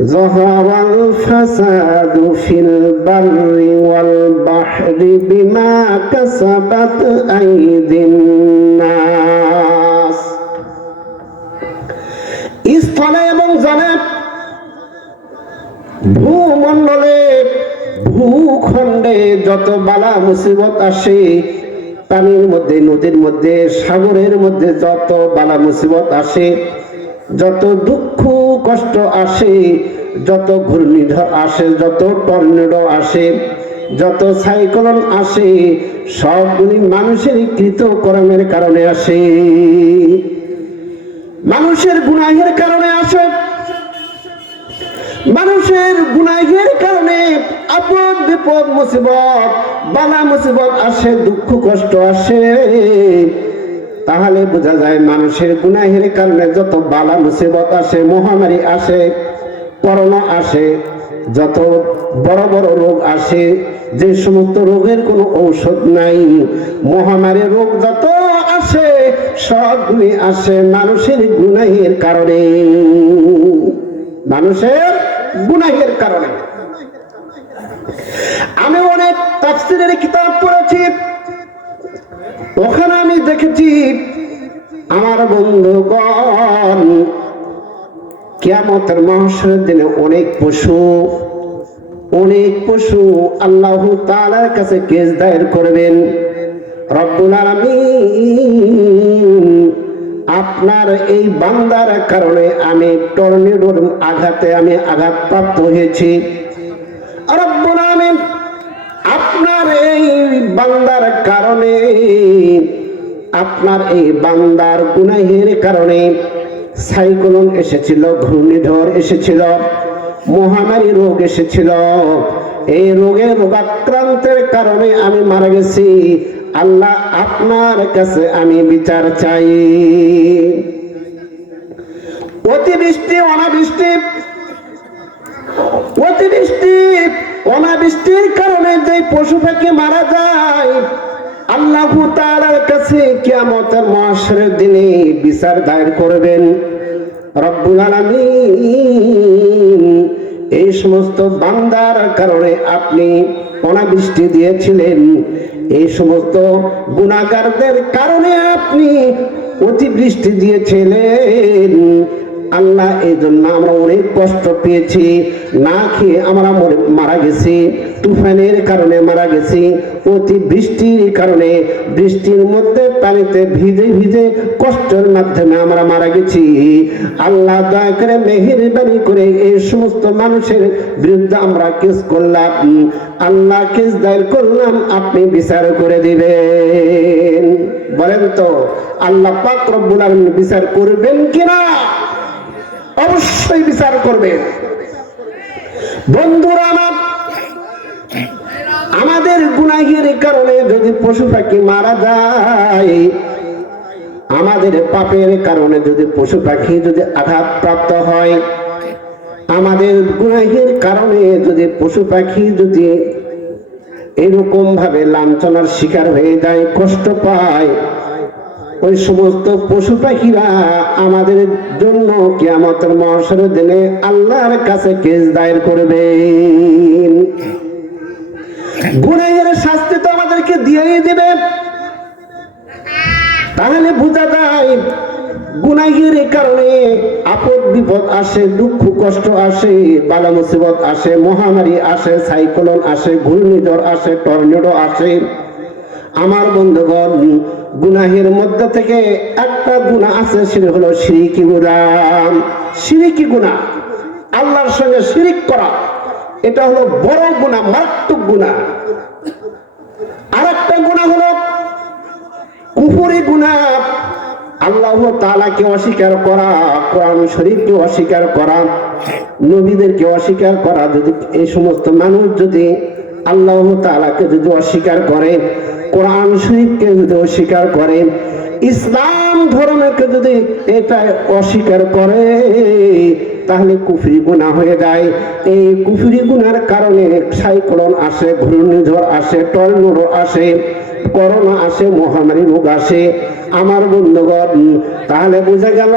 ظهر الفساد في البر والبحر بما كسبت أيدي الناس স্থলে এবং জলে ভূমণ্ডলে ভূখণ্ডে যত বালা মুসিবত আসে, পানির মধ্যে, নদীর মধ্যে, সাগরের মধ্যে যত বালা মুসিবত আসে, যত দুঃখ কষ্ট আসে, যত ঘূর্ণিঝড় আসে, যত টর্নেডো আসে, যত সাইক্লোন আসে, সবগুলি মানুষের কৃতকর্মের কারণে আসে, মানুষের গুনাহের কারণে আসে। মানুষের গুনাহের কারণে আপদ বিপদ মুসিবত বালা মুসিবত আসে, দুঃখ কষ্ট আসে। তাহলে বোঝা যায় মানুষের গুনাহের কারণে যত বালা মুসিবত আসে, মহামারী আসে, করোনা আসে, যত বড় বড় রোগ আসে, যে সমস্ত রোগের কোনো ঔষধ নাই, মহামারী রোগ যত আসে সবগুলি আসে মানুষের গুনাহের কারণে, মানুষের গুনাহের কারণে। আমি অনেক তাফসীরের কিতাব পড়েছি, ওখানে আমি দেখেছি আমার বন্ধুগণ, কিয়ামতের মাহশরের দিনে অনেক পশু আল্লাহ তাআলার কাছে কেস দায়ের করবেন। রব্বুল আলামিন, আপনার এই বান্দার কারণে আমি টর্নেডোর আঘাতে আমি আঘাতপ্রাপ্ত হয়েছি। রব্বুল আলামিন, আপনার এই বান্দার কারণে, আপনার এই বান্দার গুনাহের কারণে সাইক্লোন এসেছিল, ঘূর্ণিঝড় এসেছিল, মহামারী রোগ এসেছিল, এই রোগাক্রান্তের কারণে আমি মারা গেছি। আল্লাহ, আপনার কাছে আমি বিচার চাই। অতিবৃষ্টি অনাবৃষ্টির কারণে যে পশু পাখি মারা যায়, আল্লাহ তাআলার কাছে কিয়ামতের মাহশরের দিনে বিচার দায়ের করবেন। রব্বুল আলামিন, এই সমস্ত বান্দার কারণে আপনি অনাবৃষ্টি দিয়েছিলেন, এই সমস্ত গুনাহগারদের কারণে আপনি অতিবৃষ্টি দিয়েছিলেন। আল্লাহ, এই জন্য আমরা অনেক কষ্ট পেয়েছি, না খেয়ে আমরা মারা গেছি, তুফানের কারণে মারা গেছি, অতিবৃষ্টির কারণে, বৃষ্টির মধ্যে পানিতে ভিজে ভিজে কষ্টের মাধ্যমে আমরা মারা গেছি। আল্লাহ, দয়া করে মেহেরবানি করে এই সমস্ত মানুষের বিরুদ্ধে আমরা কেস করলাম, আল্লাহ কেস দায়ের করলাম, আপনি বিচার করে দিবেন। বলেন তো আল্লাহ পাক রব্বুল আলামিন বিচার করবেন কিনা? অবশ্যই বিচার করবেন। বন্ধুরা, আমাদের গুনাহের কারণে যদি পশু পাখি মারা যায়, আমাদের পাপের কারণে যদি পশু পাখি যদি আঘাতপ্রাপ্ত হয়, আমাদের গুনাহের কারণে যদি পশু পাখি যদি এরকম ভাবে লাঞ্ছনার শিকার হয়ে যায়, কষ্ট পায়, ওই সমস্ত পশু পাখিরা আমাদের জন্য কিয়ামতের মাহশরের দিনে আল্লাহর কাছে কেস দায়ের করবেন। গুনাহের শাস্তি তো আমাদেরকে দিয়েই দিবে। তাহলে বোঝা যায় গুনাহের কারণে আপদ বিপদ আসে, দুঃখ কষ্ট আসে, বালা মুসিবত আসে, মহামারী আসে, সাইক্লোন আসে, ঘূর্ণিঝড় আসে, টর্নেডো আসে। আমার বন্ধুগণ, গুনাহের মধ্যে থেকে একটা গুনাহ আছে, সেটা হলো শিরকি গুনাহ। শিরকি গুনাহ, আল্লাহর সঙ্গে শিরিক করা, এটা হলো বড় গুনাহ, মারাত্মক গুনাহ। আরেকটা গুনাহ হলো কুফরি গুনাহ, আল্লাহ তাআলাকে অস্বীকার করা, কোরআন শরীফকে অস্বীকার করা, নবীদেরকে অস্বীকার করা। যদি এই সমস্ত মানুষ যদি আল্লাহ তাআলাকে যদি অস্বীকার করে, কোরআন শরীফকে যদি অস্বীকার করে, ইসলাম ধর্মকে যদি এটা অস্বীকার করে, তাহলে কুফরি গুনাহ হয়ে যায়। এই কুফরি গুনার কারণে সাইক্লোন আসে, ঘূর্ণিঝড় আসে, টর্নেডো আসে, করোনা আসে, মহামারী রোগ আসে আমার বন্ধুগণ, তাহলে বোঝা গেল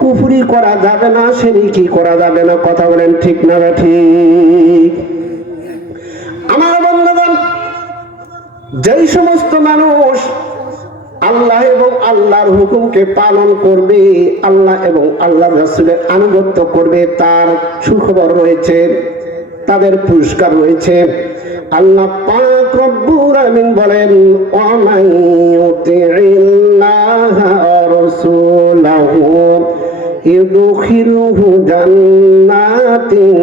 কুফরি করা যাবে না, শিরকি করা যাবে না। কথা বলেন ঠিক না ঠিক? আমার বন্ধুগণ, যেই সমস্ত মানুষ আল্লাহ এবং আল্লাহর হুকুমকে পালন করবে, আল্লাহ এবং আল্লাহর রাসূলের আনুগত্য করবে, তার সুখবর রয়েছে, তাদের পুরস্কার রয়েছে। আল্লাহ পাক রব্বুল আমিন বলেন, ওয়া মান ইউতিইল্লাহা ওয়া রাসূলাহু ইউদখিলহু জান্নাতিন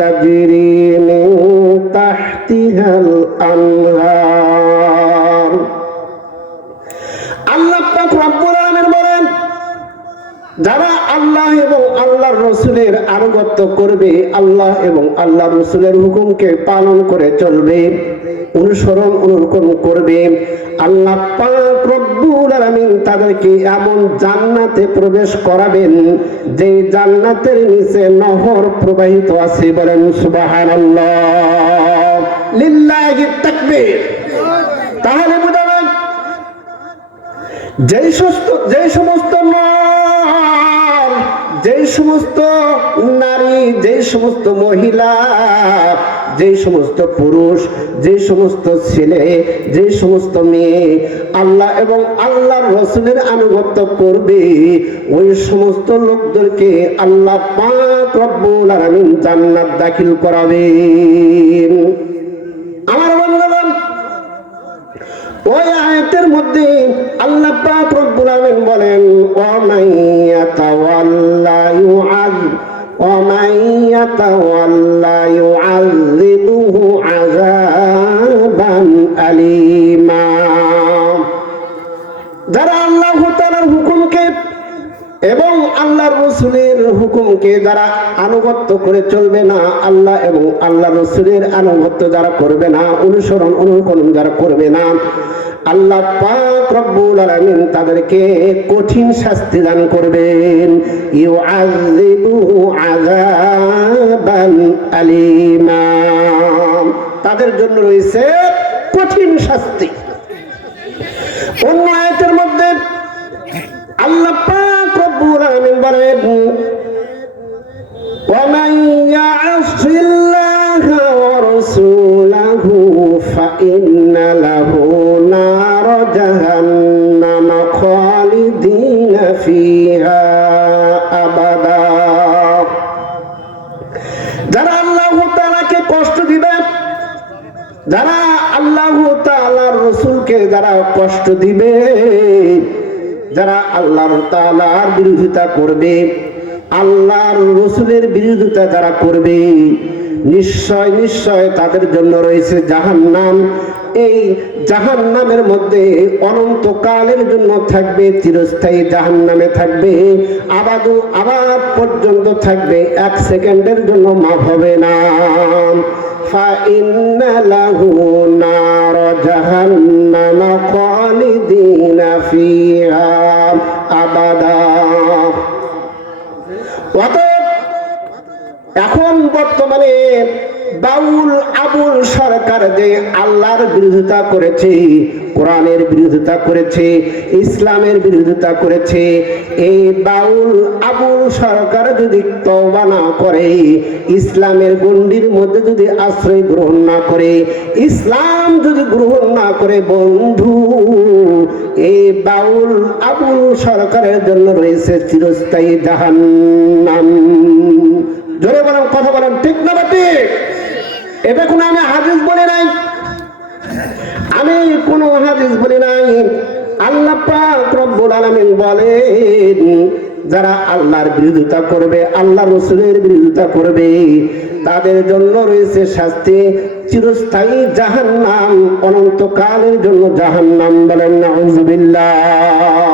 তাজরি মিন তাহতিহাল আনহার। আল্লাহ পাক রব্বুল আমিন বলেন, যারা আল্লাহ এবং আল্লাহর রাসূলের আনুগত্য করবে, আল্লাহ এবং আল্লাহর রাসূলের হুকুমকে পালন করে চলবে, অনুসরণ অনুকরণ করবে, আল্লাহ পাক রব্বুল আলামিন তাদেরকে এমন জান্নাতে প্রবেশ করাবেন যে জান্নাতের নিচে নহর প্রবাহিত আছে। বলেন সুবহানাল্লাহ, লিল্লাহি তাকবীর। তাহলে বুঝাবেন, যে সমস্ত যে সমস্ত নারী, যে সমস্ত মহিলা, যে সমস্ত পুরুষ, যে সমস্ত ছেলে, যে সমস্ত মেয়ে আল্লাহ এবং আল্লাহর রাসূলের আনুগত্য করবে, ওই সমস্ত লোকদেরকে আল্লাহ পাক রব্বুল আলামিন জান্নাত দাখিল করাবেন। আমার বন্ধুগণ, ওই আয়াতের মধ্যে আল্লাহ পাক রব্বুল আলামিন বলেন, ওয়া মান ইয়াতাওয়াল্লা ইউআযিবুহু আযাবান আলীমা। যারা আল্লাহ তাআলার হুকুমকে এবং আল্লাহর রাসূলের হুকুমকে যারা আনুগত্য করে চলবে না, আল্লাহ এবং আল্লাহর রাসূলের আনুগত্য যারা করবে না, অনুসরণ অনুকরণ যারা করবে না, আল্লাহ পাক রব্বুল আলামিন তাদেরকে কঠিন শাস্তি দান করবেন। ইউআযিবুহু আযাবান আলীমা, তাদের জন্য রয়েছে কঠিন শাস্তি। অন্য আয়াতের মধ্যে আল্লাহ পাক রব্বুল আলামিন বলেন, ওয়া মান ইয়াসিল্লাহা ওয়া রাসূলাহু ফাইন্না লাহু নার জাহান্নাম খালিদিনা ফিহা আবাদা। যারা আল্লাহ তাআলাকে কষ্ট দিবে, যারা আল্লাহ তাআলার রাসূলকে যারা কষ্ট দিবে, যারা আল্লাহ তাআলার বিরোধিতা করবে, আল্লাহর রাসূলের বিরোধিতা যারা করবে, নিশ্চয় নিশ্চয় তাদের জন্য রয়েছে জাহান্নাম। এই জাহান্নামের মধ্যে অনন্তকালের জন্য থাকবে, চিরস্থায়ী জাহান্নামে থাকবে, আবাদ পর্যন্ত থাকবে, এক সেকেন্ডের জন্য মাফ হবে না। ফাইন্না লাহু নার জাহান্নাম খালিদিনা ফিহা আবাদা। অতএব এখন বর্তমানে বাউল আবুল সরকার যে আল্লাহর বিরোধিতা করেছে, কোরআনের বিরোধিতা করেছে, ইসলামের বিরোধিতা করেছে, এই বাউল আবুল সরকার যদি তওবা না করে, ইসলামের গণ্ডির মধ্যে যদি আশ্রয় গ্রহণ না করে, ইসলাম যদি গ্রহণ না করে, বন্ধু, এই বাউল আবুল সরকারের জন্য রয়েছে চিরস্থায়ী জাহান্নাম। জোরে বলেন, কথা বলেন, ঠিক না ঠিক? এটা কোনো আমি হাদিস বলি নাই, আমি কোনো হাদিস বলি নাই। আল্লাহ পাক রব্বুল আলামিন বলেন, যারা আল্লাহর বিরোধিতা করবে, আল্লাহর রাসূলের বিরোধিতা করবে, তাদের জন্য রয়েছে শাস্তি, চিরস্থায়ী জাহান্নাম, অনন্তকালের জন্য জাহান্নাম। বলেন নাউযুবিল্লাহ।